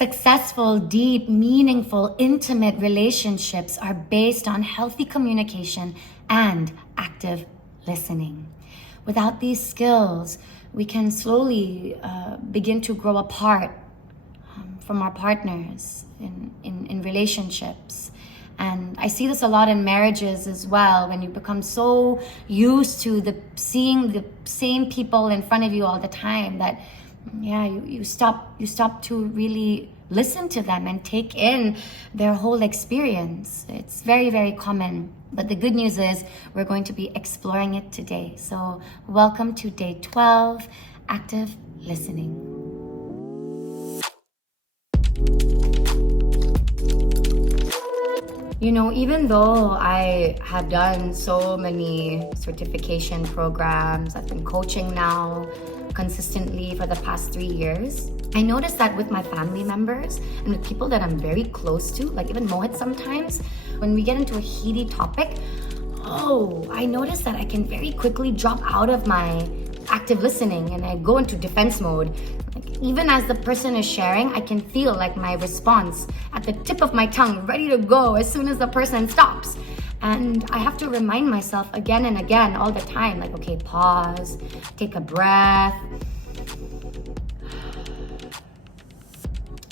Successful, deep, meaningful, intimate relationships are based on healthy communication and active listening. Without these skills, we can slowly begin to grow apart from our partners in relationships. And I see this a lot in marriages as well, when you become so used to seeing the same people in front of you all the time that you stop to really listen to them and take in their whole experience. It's very, very common. But the good news is we're going to be exploring it today. So welcome to day 12, active listening. You know, even though I have done so many certification programs, I've been coaching now consistently for the past 3 years, I noticed that with my family members and with people that I'm very close to, like even Mohit sometimes, when we get into a heady topic, I notice that I can very quickly drop out of my active listening and I go into defense mode. Like, even as the person is sharing, I can feel like my response at the tip of my tongue, ready to go as soon as the person stops. And I have to remind myself again and again all the time, like, okay, pause, take a breath.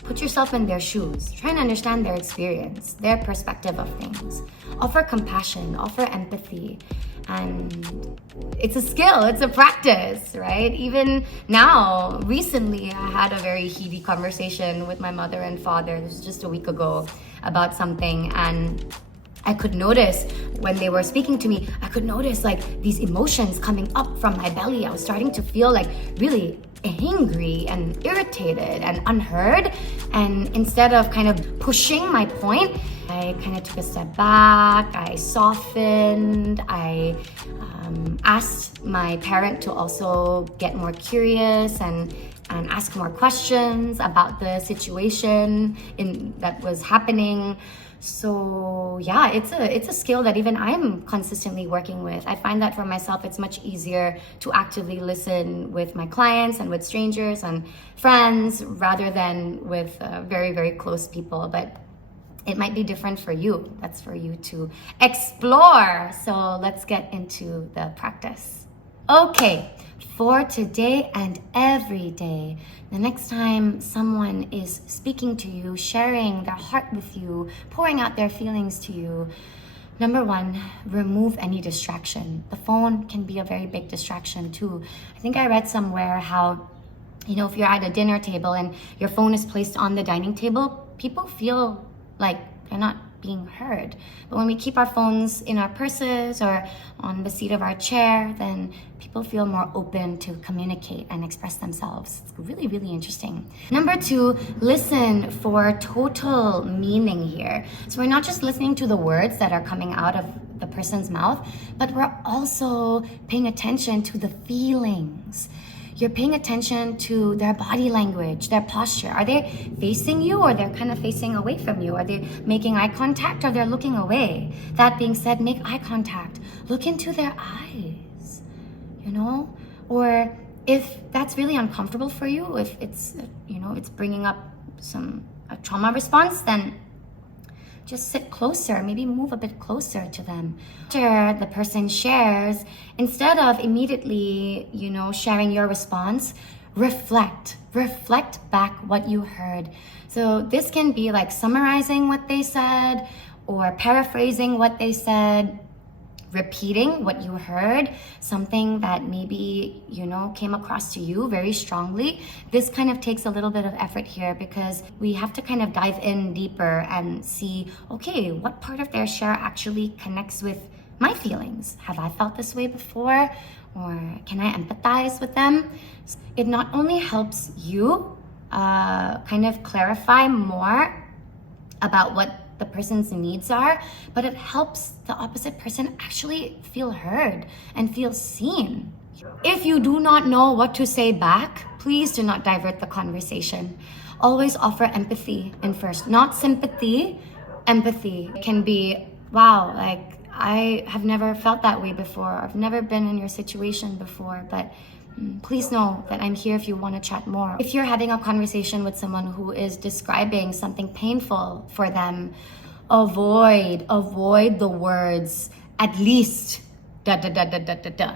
Put yourself in their shoes. Try and understand their experience, their perspective of things. Offer compassion, offer empathy. And it's a skill, it's a practice, right? Even now, recently, I had a very heated conversation with my mother and father. This was just a week ago about something, and I could notice when they were speaking to me, I could notice like these emotions coming up from my belly. I was starting to feel like really angry and irritated and unheard. And instead of kind of pushing my point, I kind of took a step back, I softened, I asked my parent to also get more curious and ask more questions about the situation that was happening. So yeah, it's a skill that even I'm consistently working with. I find that for myself, it's much easier to actively listen with my clients and with strangers and friends rather than with very, very close people. But it might be different for you. That's for you to explore. So let's get into the practice. Okay, for today and every day, the next time someone is speaking to you, sharing their heart with you, pouring out their feelings to you, number one, remove any distraction. The phone can be a very big distraction too. I think I read somewhere how, if you're at a dinner table and your phone is placed on the dining table, people feel like they're not being heard. But when we keep our phones in our purses or on the seat of our chair, then people feel more open to communicate and express themselves. It's really, really interesting. Number two, listen for total meaning here. So we're not just listening to the words that are coming out of the person's mouth, but we're also paying attention to the feelings. You're paying attention to their body language, their posture. Are they facing you or they're kind of facing away from you? Are they making eye contact or they're looking away? That being said, make eye contact. Look into their eyes, Or if that's really uncomfortable for you, if it's, it's bringing up a trauma response, then just sit closer, maybe move a bit closer to them. After the person shares, instead of immediately, sharing your response, reflect back what you heard. So this can be like summarizing what they said or paraphrasing what they said, repeating what you heard, something that maybe, came across to you very strongly. This kind of takes a little bit of effort here because we have to kind of dive in deeper and see, okay, what part of their share actually connects with my feelings? Have I felt this way before? Or can I empathize with them? It not only helps you kind of clarify more about what the person's needs are, but it helps the opposite person actually feel heard and feel seen. If you do not know what to say back, please do not divert the conversation. Always offer empathy in first, not sympathy. Empathy can be, wow, like I have never felt that way before. I've never been in your situation before, but please know that I'm here if you want to chat more. If you're having a conversation with someone who is describing something painful for them, avoid the words, at least, da da da da da da da.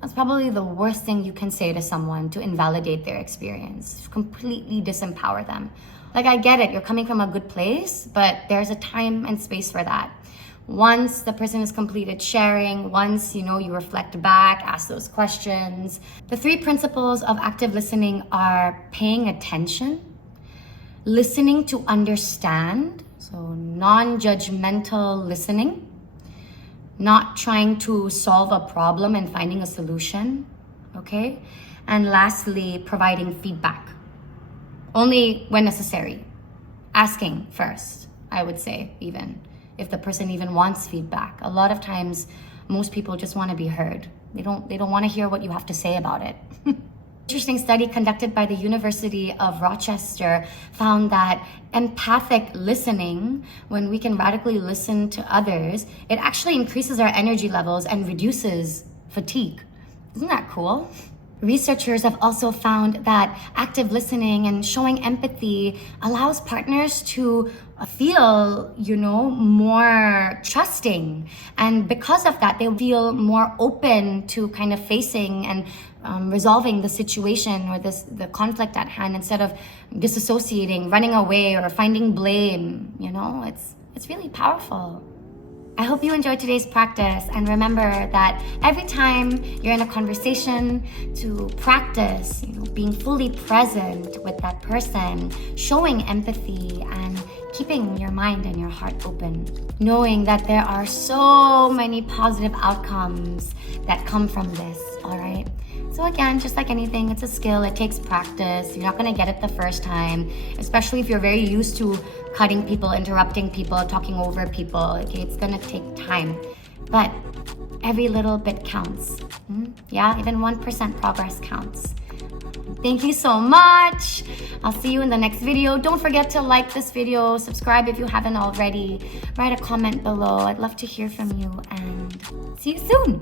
That's probably the worst thing you can say to someone to invalidate their experience, completely disempower them. Like, I get it, you're coming from a good place, but there's a time and space for that. Once the person has completed sharing, once you reflect back, ask those questions. The 3 principles of active listening are paying attention, listening to understand, so non-judgmental listening, not trying to solve a problem and finding a solution, okay? And lastly, providing feedback, only when necessary. Asking first, I would say, even if the person even wants feedback. A lot of times, most people just want to be heard. They don't want to hear what you have to say about it. Interesting study conducted by the University of Rochester found that empathic listening, when we can radically listen to others, it actually increases our energy levels and reduces fatigue. Isn't that cool? Researchers have also found that active listening and showing empathy allows partners to feel, more trusting. And because of that, they feel more open to kind of facing and resolving the situation or the conflict at hand, instead of disassociating, running away, or finding blame. It's really powerful. I hope you enjoyed today's practice, and remember that every time you're in a conversation, to practice, being fully present with that person, showing empathy, and keeping your mind and your heart open, knowing that there are so many positive outcomes that come from this, all right? So again, just like anything, it's a skill. It takes practice. You're not going to get it the first time, especially if you're very used to cutting people, interrupting people, talking over people. Okay, it's going to take time. But every little bit counts. Yeah, even 1% progress counts. Thank you so much. I'll see you in the next video. Don't forget to like this video, subscribe if you haven't already, write a comment below. I'd love to hear from you, and see you soon.